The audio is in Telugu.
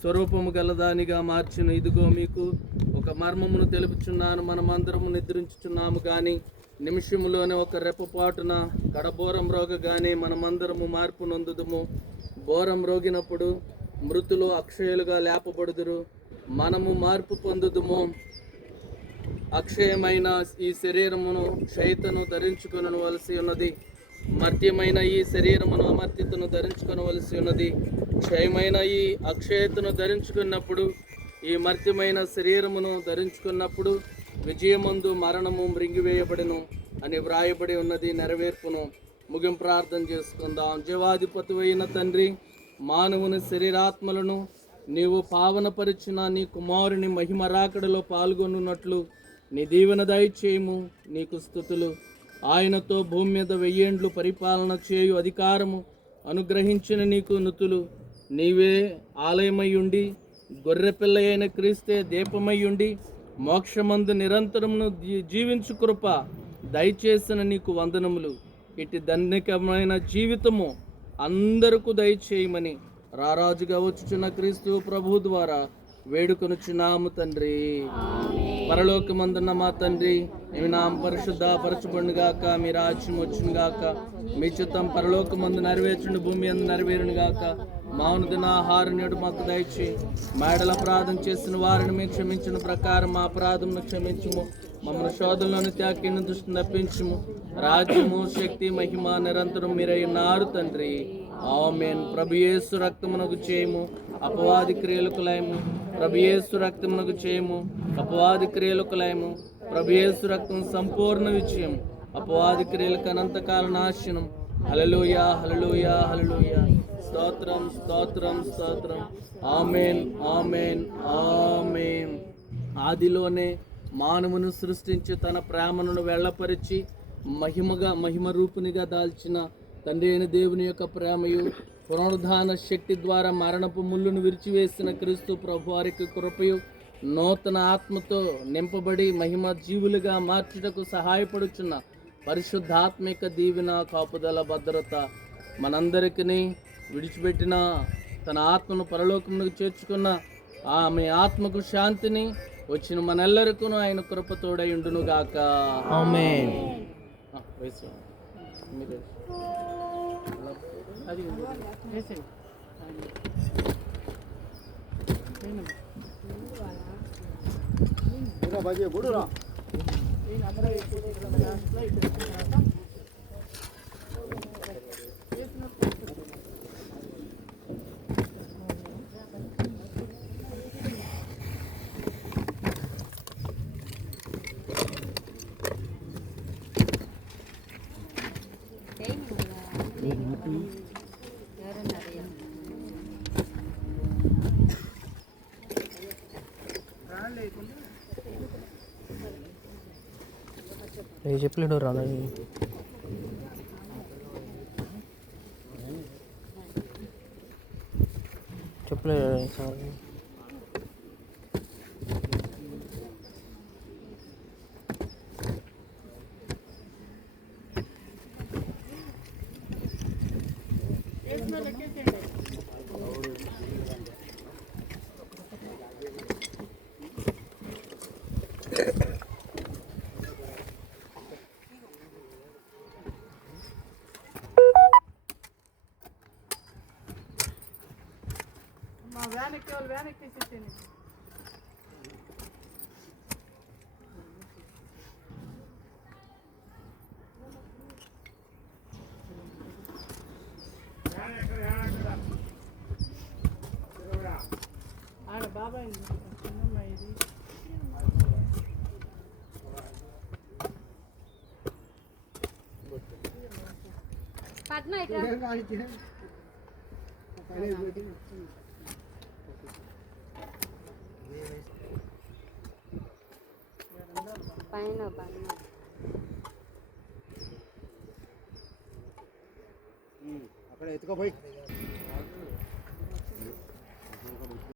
స్వరూపము గలదానిగా మార్చిన. ఇదిగో మీకు ఒక మర్మమును తెలుపుచున్నాను. మనమందరము నిద్రించుచున్నాము కానీ నిమిషములోనే ఒక రెప్పపాటున కడబోరం రోగగానే మనమందరము మార్పు నొందుదుము. బోరం రోగినప్పుడు మృతులు అక్షయులుగా లేపబడుదురు. మనము మార్పు పొందుదుము. అక్షయమైన ఈ శరీరమును క్షయతను ధరించుకొనవలసి ఉన్నది. మర్త్యమైన ఈ శరీరమును అమర్త్యతను ధరించుకొనవలసి ఉన్నది. క్షయమైన ఈ అక్షయతను ధరించుకున్నప్పుడు ఈ మర్త్యమైన శరీరమును ధరించుకున్నప్పుడు విజయమందు మరణము మృంగివేయబడిను అని వ్రాయబడి ఉన్నది నెరవేర్పును. ముగిం ప్రార్థన చేసుకుందాం. జీవాధిపతి అయిన తండ్రి మానవుని శరీరాత్మలను నీవు పావనపరిచిన నీ కుమారుని మహిమ రాకడలో పాల్గొనున్నట్లు నీ దీవెన దయచేయము నీకు స్థుతులు. ఆయనతో భూమి మీద వెయ్యేండ్లు పరిపాలన చేయు అధికారము అనుగ్రహించిన నీకు నుతులు. నీవే ఆలయమయ్యుండి గొర్రెపిల్ల అయిన క్రీస్తే దీపమయ్యుండి మోక్షమందు నిరంతరమును జీ- జీవించు కృప దయచేసిన నీకు వందనములు. ఇటు దండికమైన జీవితము అందరకు దయచేయమని రారాజుగా వచ్చుచున్న క్రీస్తు ప్రభు ద్వారా వేడుకొనుచున్నాము తండ్రి. పరలోకమందున్న మా తండ్రి మీ నామ పరిశుద్ధ పరచబడిన గాక మీ రాజ్యం వచ్చును గాక మీ చిత్తం పరలోకమందు నెరవేర్చుండు భూమి అందు నెరవేరును గాక మావును దిన ఆహారం నేడు మాకు దయచి మేడల అపరాధం చేసిన వారిని మేము క్షమించిన ప్రకారం మా అపరాధంను క్షమించుము. మమ్మల్ని శోధనలోని త్యాగిని దృష్టి తప్పించుము. రాజ్యము శక్తి మహిమ నిరంతరం మీరై ఉన్నారు తండ్రి. ఆమెన్. ప్రభు రక్తమునకు చేయము. అపవాది క్రియలకు లయము ప్రభు రక్తమునకు చేయము. అపవాది క్రియలకు లయము ప్రభు రక్తం సంపూర్ణ విజయం. అపవాది క్రియలకు అనంతకాల నాశనం. హలలోయ హలలుయ హలలుయ స్తోత్రం స్తోత్రం స్తోత్రం. Amen amen amen. ఆదిలోనే మానవును సృష్టించి తన ప్రేమను వెళ్ళపరిచి మహిమగా మహిమ రూపునిగా దాల్చిన తండ్రి అయిన దేవుని యొక్క ప్రేమయు పునరుద్ధాన శక్తి ద్వారా మరణపు ముళ్ళును విరిచివేసిన క్రీస్తు ప్రభు వారికి కృపయు నూతన ఆత్మతో నింపబడి మహిమ జీవులుగా మార్చుటకు సహాయపడుచున్న పరిశుద్ధాత్మిక దీవెన కాపుదల భద్రత మనందరికీ విడిచిపెట్టిన తన ఆత్మను పరలోకమునకు చేర్చుకున్న ఆమె ఆత్మకు శాంతిని వచ్చిన మనెల్లరికూ ఆయన కృపతోడై ఉండును గాక ఆమేన్ ఆ, వేసు. మీరే. అది వేసేయ్. ఏ చెప్పలేడు రాదా చెప్పలేడు సార్ పట్న ఇట్లా પાણીનો પાણીનો આપણે એ તો ભાઈ.